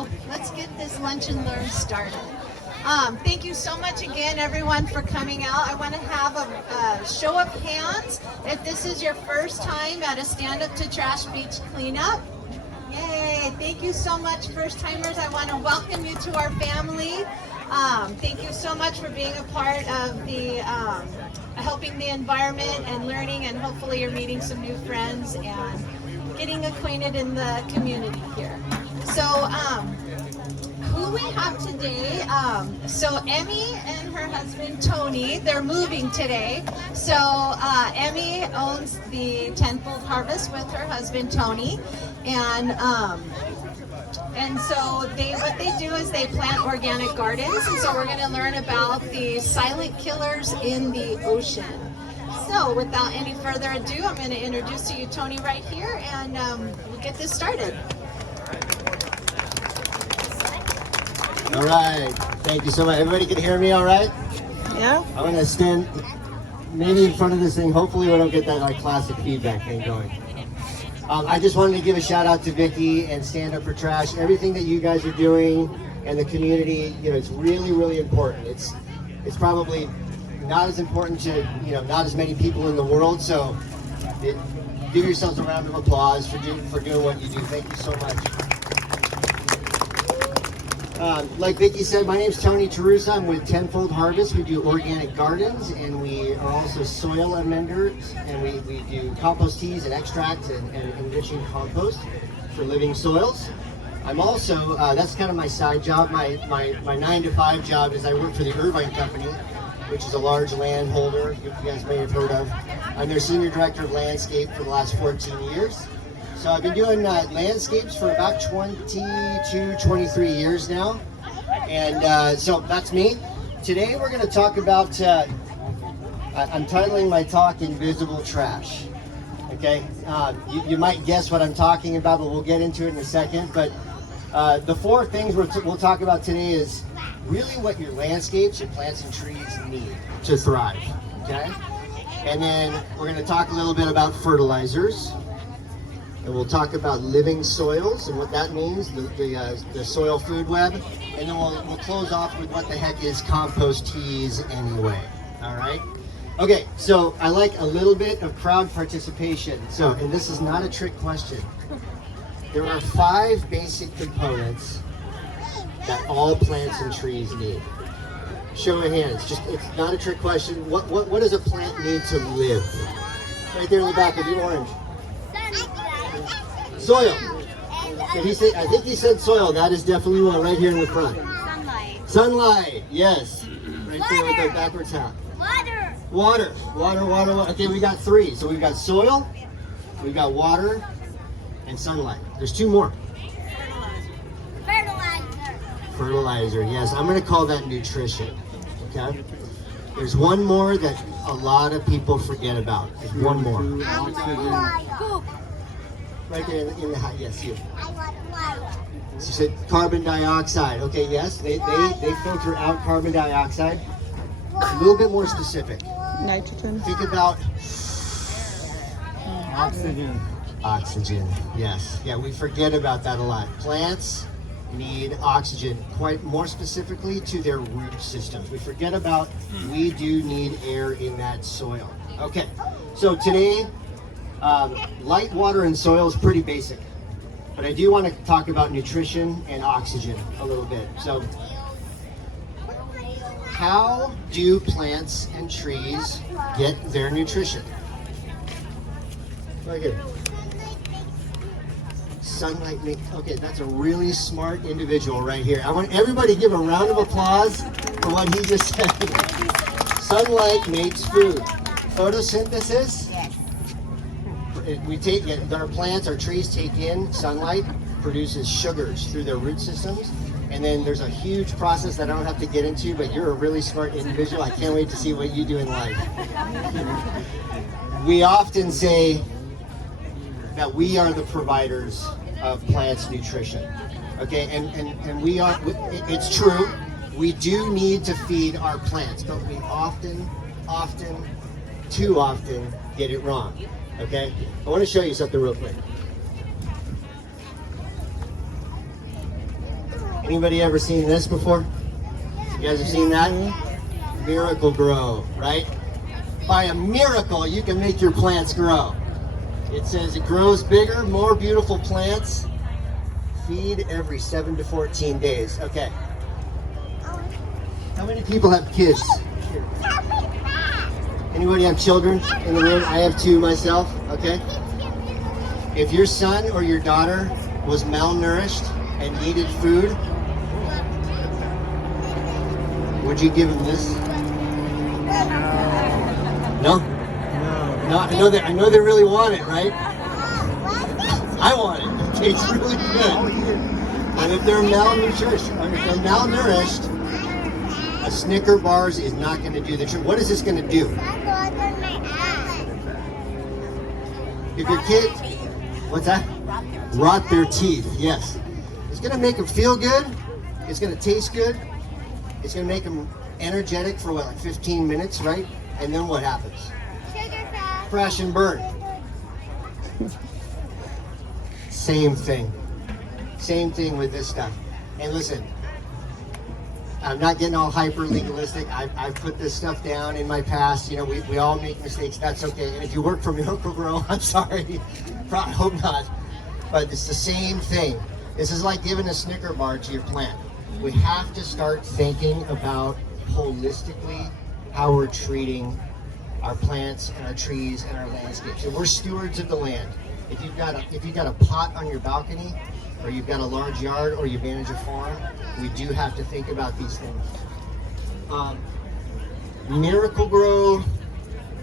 So let's get this Lunch and Learn started. Thank you so much again, everyone, for coming out. I want to have a show of hands if this is your first time at a Stand Up to Trash Beach cleanup. Yay! Thank you so much, first timers. I want to welcome you to our family. Thank you so much for being a part of the helping the environment and learning, and hopefully you're meeting some new friends and getting acquainted in the community here. So who we have today, so Emmy and her husband Tony, they're moving today. So Emmy owns the Tenfold Harvest with her husband Tony, and so what they do is they plant organic gardens, and so we're going to learn about the silent killers in the ocean. So without any further ado, I'm going to introduce to you Tony right here, and we'll get this started. All right, thank you so much. Everybody can hear me all right? Yeah. I'm going to stand maybe in front of this thing. Hopefully we don't get that like classic feedback thing going. I just wanted to give a shout out to Vicki and Stand Up for Trash. Everything that you guys are doing and the community, it's really, really important. It's probably not as important to, not as many people in the world. So give yourselves a round of applause for doing what you do. Thank you so much. Like Vicki said, my name's Tony Terusa. I'm with Tenfold Harvest. We do organic gardens, and we are also soil amenders, and we do compost teas and extracts and enriching compost for living soils. I'm also, that's kind of my side job. My 9-to-5 job is I work for the Irvine Company, which is a large landholder you guys may have heard of. I'm their Senior Director of Landscape for the last 14 years. So I've been doing landscapes for about 22, 23 years now. And so that's me. Today we're going to talk about, I'm titling my talk Invisible Trash. Okay, you might guess what I'm talking about, but we'll get into it in a second. But the four things we'll talk about today is really what your landscapes, your plants and trees need to thrive. Okay, and then we're going to talk a little bit about fertilizers. And we'll talk about living soils and what that means, the soil food web. And then we'll close off with what the heck is compost teas anyway. All right? Okay, so I like a little bit of crowd participation. So, and this is not a trick question. There are 5 basic components that all plants and trees need. Show of hands. It's not a trick question. What does a plant need to live? Right there in the back of the orange. Soil. So I think he said soil. That is definitely one right here in the front. Sunlight. Sunlight. Yes. Right there with the backwards hat. Water. Water. Okay, we got 3. So we've got soil, we've got water, and sunlight. There's 2 more. Fertilizer. Yes, I'm going to call that nutrition. Okay. There's one more that a lot of people forget about. There's one more. Right there in the hat, yes, you. She said carbon dioxide. Okay, yes, they filter out carbon dioxide. A little bit more specific. Nitrogen. Think about Oxygen, yes. Yeah, we forget about that a lot. Plants need oxygen, quite more specifically to their root systems. We forget about we do need air in that soil. Okay, so today, light, water, and soil is pretty basic, but I do want to talk about nutrition and oxygen a little bit. So, how do plants and trees get their nutrition? Very good. Sunlight okay, that's a really smart individual right here. I want everybody to give a round of applause for what he just said. Sunlight makes food. Photosynthesis. Our plants, our trees take in sunlight, produces sugars through their root systems, and then there's a huge process that I don't have to get into, but you're a really smart individual. I can't wait to see what you do in life. We often say that we are the providers of plants' nutrition. Okay, and we are, it's true, we do need to feed our plants, but we too often get it wrong. Okay, I want to show you something real quick. Anybody ever seen this before? You guys have seen that? Miracle Grow, right? By a miracle, you can make your plants grow. It says it grows bigger, more beautiful plants. Feed every 7 to 14 days. Okay. How many people have kids? Anybody have children in the room? I have 2 myself, okay? If your son or your daughter was malnourished and needed food, would you give them this? No? No, I know they really want it, right? I want it. It tastes really good. And if they're malnourished, a Snicker bars is not going to do the trick. What is this going to do? If your kid, what's that? Rot their teeth. Yes. It's going to make them feel good. It's going to taste good. It's going to make them energetic for what, like 15 minutes, right? And then what happens? Crash and burn. Same thing. Same thing with this stuff. And listen, I'm not getting all hyper legalistic. I've put this stuff down in my past. You know, we all make mistakes. That's okay. And if you work for Miracle Grow, I'm sorry. I hope not. But it's the same thing. This is like giving a Snicker bar to your plant. We have to start thinking about holistically how we're treating our plants and our trees and our landscapes. And we're stewards of the land. If you've got a pot on your balcony, or you've got a large yard, or you manage a farm, we do have to think about these things. Miracle Grow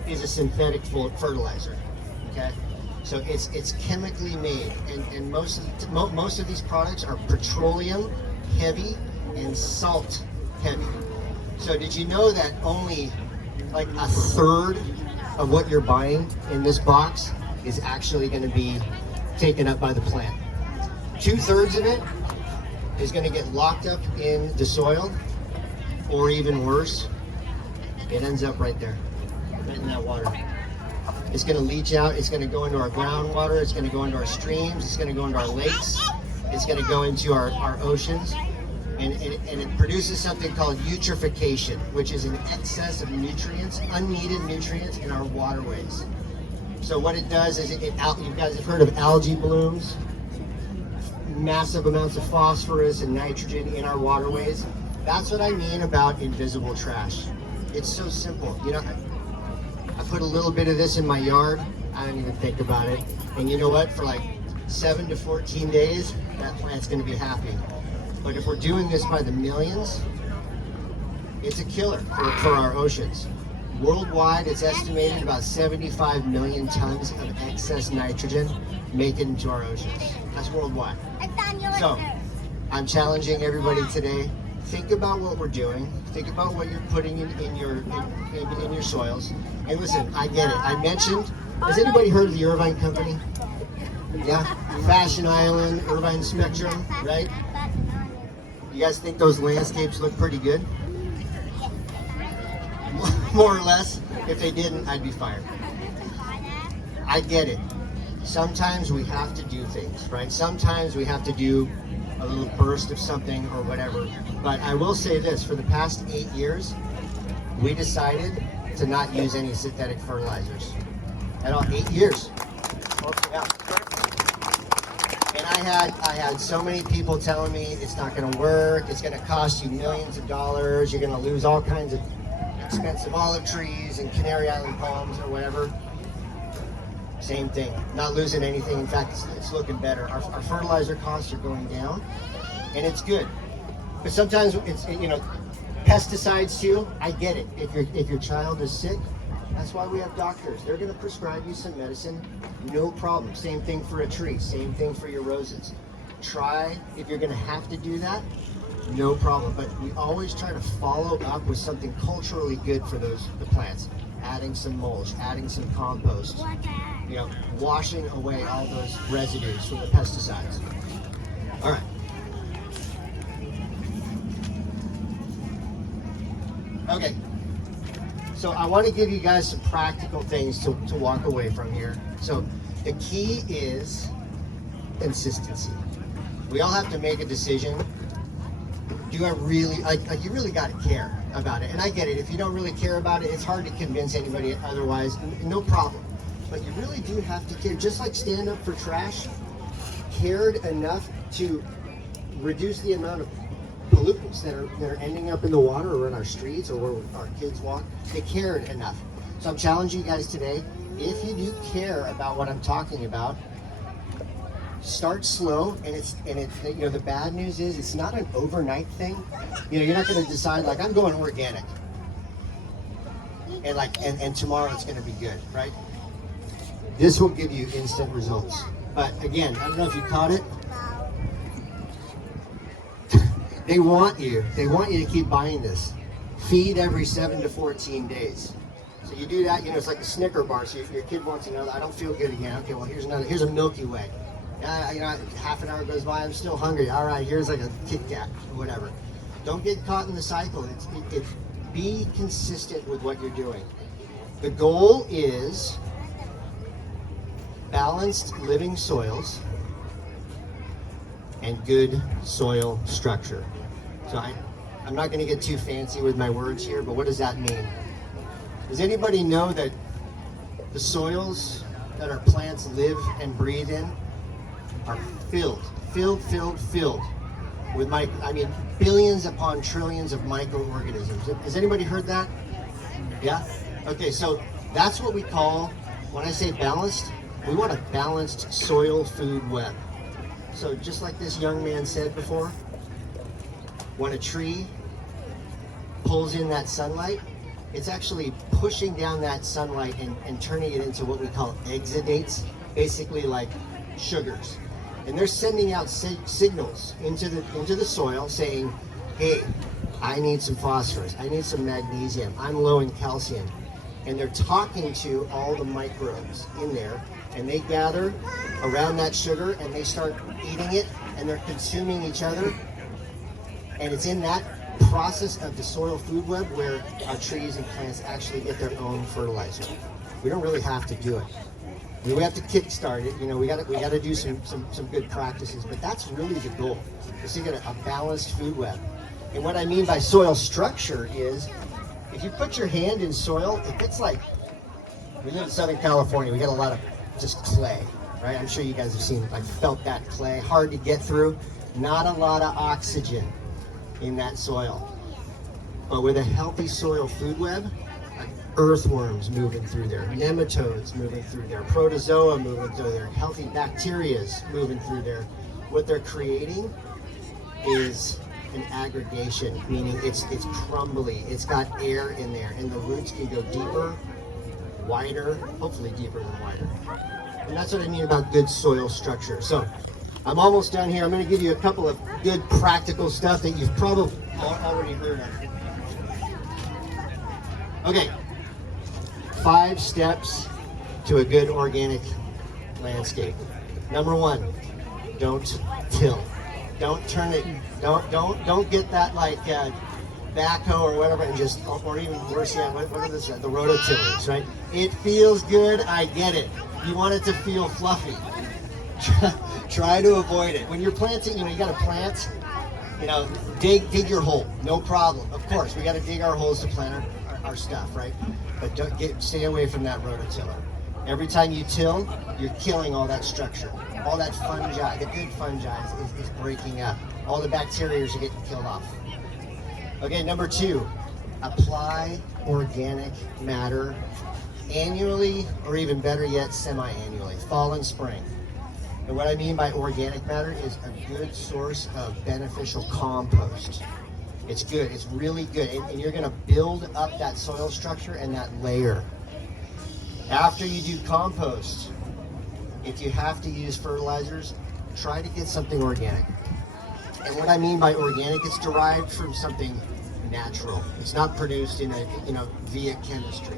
is a synthetic fertilizer. Okay, so it's chemically made, and most of these products are petroleum heavy and salt heavy. So did you know that only like a third of what you're buying in this box is actually going to be taken up by the plant? 2/3 of it is going to get locked up in the soil, or even worse, it ends up right there, right in that water. It's going to leach out, it's going to go into our groundwater, it's going to go into our streams, it's going to go into our lakes, it's going to go into our oceans, and it produces something called eutrophication, which is an excess of nutrients, unneeded nutrients in our waterways. So what it does is, you guys have heard of algae blooms? Massive amounts of phosphorus and nitrogen in our waterways. That's what I mean about invisible trash. It's so simple. You know, I put a little bit of this in my yard. I don't even think about it. And you know what? For like 7 to 14 days, that plant's going to be happy. But if we're doing this by the millions, it's a killer for our oceans. Worldwide, it's estimated about 75 million tons of excess nitrogen make it into our oceans. That's worldwide. So, I'm challenging everybody today. Think about what we're doing. Think about what you're putting in your soils. And listen, I get it. I mentioned. Has anybody heard of the Irvine Company? Yeah, Fashion Island, Irvine Spectrum, right? You guys think those landscapes look pretty good? More or less. If they didn't, I'd be fired. I get it. Sometimes we have to do things, right? Sometimes we have to do a little burst of something or whatever. But I will say this, for the past 8 years, we decided to not use any synthetic fertilizers at all. 8 years. Yeah. And I had so many people telling me it's not going to work, it's going to cost you millions of dollars, you're going to lose all kinds of expensive olive trees and Canary Island palms or whatever. Same thing, not losing anything. In fact, it's looking better. Our fertilizer costs are going down, and it's good. But sometimes it's, you know, pesticides too. I get it. If your child is sick, that's why we have doctors. They're going to prescribe you some medicine, no problem. Same thing for a tree. Same thing for your roses. Try, if you're going to have to do that, no problem. But we always try to follow up with something culturally good for the plants. Adding some mulch, adding some compost, you know, washing away all those residues from the pesticides. All right. Okay. So I want to give you guys some practical things to walk away from here. So the key is consistency. We all have to make a decision do I really, like you really got to care about it. And I get it. If you don't really care about it, it's hard to convince anybody otherwise. No problem. But you really do have to care. Just like Stand Up for Trash cared enough to reduce the amount of pollutants that are ending up in the water or in our streets or where our kids walk. They cared enough. So I'm challenging you guys today. If you do care about what I'm talking about, start slow, and you know, the bad news is it's not an overnight thing. You know, you're not going to decide like I'm going organic, and tomorrow it's going to be good, right? This will give you instant results. But again, I don't know if you caught it. They want you to keep buying this. Feed every 7 to 14 days. So you do that, you know, it's like a Snicker bar. So if your kid wants another, I don't feel good again. Okay, well here's a Milky Way. You know, half an hour goes by, I'm still hungry. All right, here's like a Kit Kat or whatever. Don't get caught in the cycle. Be consistent with what you're doing. The goal is balanced living soils and good soil structure. So I'm not going to get too fancy with my words here, but what does that mean? Does anybody know that the soils that our plants live and breathe in are filled with billions upon trillions of microorganisms? Has anybody heard that? Yeah? Okay, so that's what we call, when I say balanced, we want a balanced soil food web. So just like this young man said before, when a tree pulls in that sunlight, it's actually pushing down that sunlight and turning it into what we call exudates, basically like sugars. And they're sending out signals into the soil saying, hey, I need some phosphorus, I need some magnesium, I'm low in calcium. And they're talking to all the microbes in there, and they gather around that sugar and they start eating it, and they're consuming each other. And it's in that process of the soil food web where our trees and plants actually get their own fertilizer. We don't really have to do it. I mean, we have to kickstart it. You know, we got to do some good practices, but that's really the goal, is to get a balanced food web. And what I mean by soil structure is, if you put your hand in soil, it gets like, we live in Southern California, we got a lot of just clay, right? I'm sure you guys have seen, like, felt that clay, hard to get through, not a lot of oxygen in that soil. But with a healthy soil food web, like earthworms moving through there, nematodes moving through there, protozoa moving through there, healthy bacterias moving through there, what they're creating is an aggregation, meaning it's crumbly, it's got air in there, and the roots can go deeper, wider, hopefully deeper than wider. And that's what I mean about good soil structure. So I'm almost done here. I'm going to give you a couple of good practical stuff that you've probably already heard of. Okay, 5 steps to a good organic landscape. Number 1, don't till. Don't turn it. Don't get that like backhoe or whatever, and just, or even worse yet, what are this? The rototillers, right? It feels good. I get it. You want it to feel fluffy. Try to avoid it. When you're planting, you know, you got to plant, you know, dig your hole, no problem. Of course, we got to dig our holes to plant our stuff, right? But stay away from that rototiller. Every time you till, you're killing all that structure. All that fungi, the good fungi is breaking up. All the bacteria are getting killed off. Okay, number 2, apply organic matter annually, or even better yet, semi-annually, fall and spring. And what I mean by organic matter is a good source of beneficial compost. It's good, it's really good, and you're gonna build up that soil structure and that layer. After you do compost, if you have to use fertilizers, try to get something organic. And what I mean by organic, it's derived from something natural. It's not produced in via chemistry,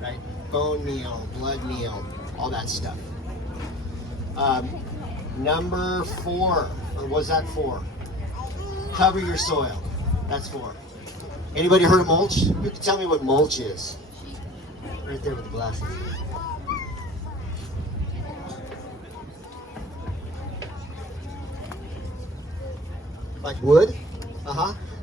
right? Bone meal, blood meal, all that stuff. Number 4, or was that 4? Cover your soil. That's 4. Anybody heard of mulch? Who can tell me what mulch is? Right there with the glasses. Like wood?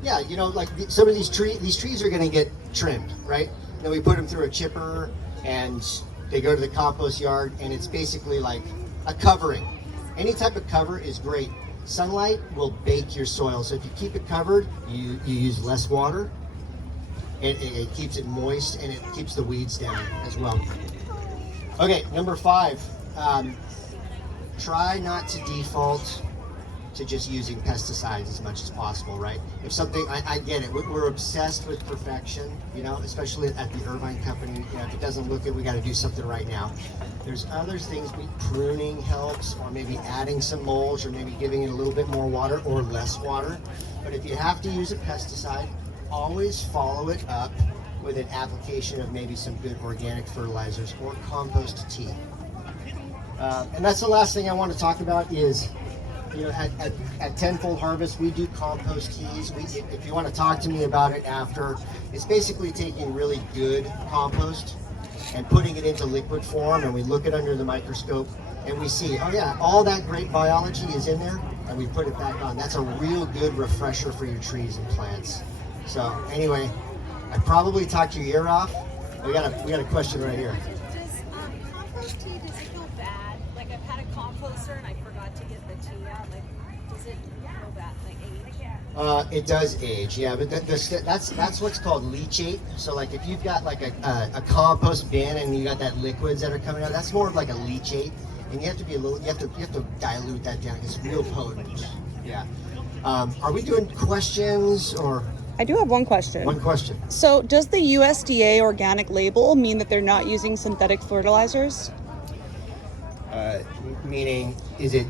Yeah, you know, like some of these trees are going to get trimmed, right? Then we put them through a chipper, and they go to the compost yard, and it's basically like a covering. Any type of cover is great. Sunlight will bake your soil, so if you keep it covered, you use less water. It keeps it moist, and it keeps the weeds down as well. Okay, number 5. Try not to default to just using pesticides as much as possible, right? If something, I get it, we're obsessed with perfection, you know, especially at the Irvine company. You know, if it doesn't look good, we got to do something right now. There's other things, pruning helps, or maybe adding some mulch, or maybe giving it a little bit more water or less water. But if you have to use a pesticide, always follow it up with an application of maybe some good organic fertilizers or compost tea. And that's the last thing I want to talk about is, you know, at Tenfold Harvest, we do compost teas. If you want to talk to me about it after, it's basically taking really good compost and putting it into liquid form, and we look it under the microscope, and we see, oh yeah, all that great biology is in there, and we put it back on. That's a real good refresher for your trees and plants. So anyway, I probably talked your ear off. We got a question right here. Does compost tea, does it go bad? Like I've had a composter and I forgot to get the tea out. Like, does it go bad, like age? It does age, yeah, but that's what's called leachate. So like if you've got like a compost bin and you got that liquids that are coming out, that's more of like a leachate, and you have to be you have to dilute that down. It's real potent. Yeah. Are we doing questions or? I do have one question. One question. So does the USDA organic label mean that they're not using synthetic fertilizers? Meaning, is it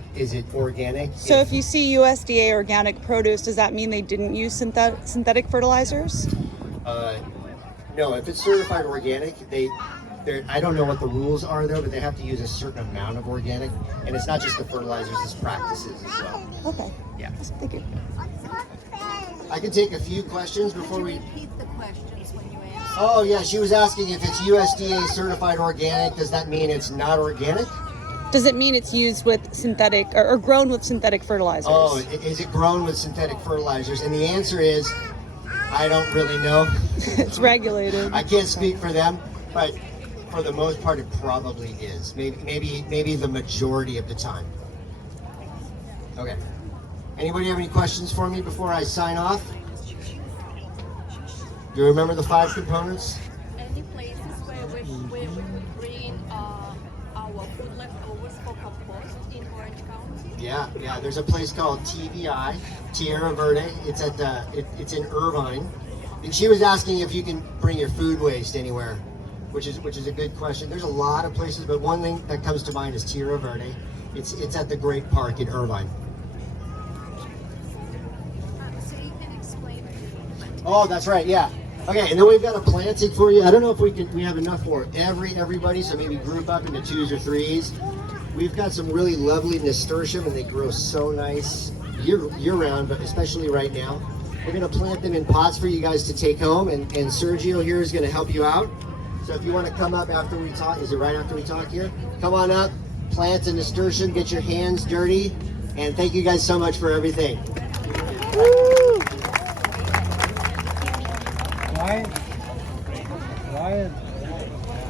organic? So if you see USDA organic produce, does that mean they didn't use synthetic fertilizers? No, if it's certified organic, I don't know what the rules are though, but they have to use a certain amount of organic, and it's not just the fertilizers, it's practices as well. Okay. Yeah. Thank you. I can take a few questions before we. Repeat the questions when you answer. Oh yeah, she was asking if it's USDA certified organic. Does that mean it's not organic? Does it mean it's used with synthetic or grown with synthetic fertilizers? Oh, is it grown with synthetic fertilizers? And the answer is, I don't really know. It's regulated. I can't speak for them, but for the most part, it probably is. Maybe the majority of the time. Okay. Anybody have any questions for me before I sign off? Do you remember the 5 components? Any places where we could bring our food leftovers for compost in Orange County? Yeah. There's a place called TVI, Tierra Verde. It's it's in Irvine, and she was asking if you can bring your food waste anywhere, which is a good question. There's a lot of places, but one thing that comes to mind is Tierra Verde. It's at the Great Park in Irvine. So you can explain it. Oh, that's right. Yeah. Okay, and then we've got a planting for you. I don't know if we have enough for everybody, so maybe group up into 2s or 3s. We've got some really lovely nasturtium, and they grow so nice year round, but especially right now. We're going to plant them in pots for you guys to take home, and Sergio here is going to help you out. So if you want to come up after we talk, is it right after we talk here? Come on up, plant a nasturtium, get your hands dirty, and thank you guys so much for everything. Woo! Why?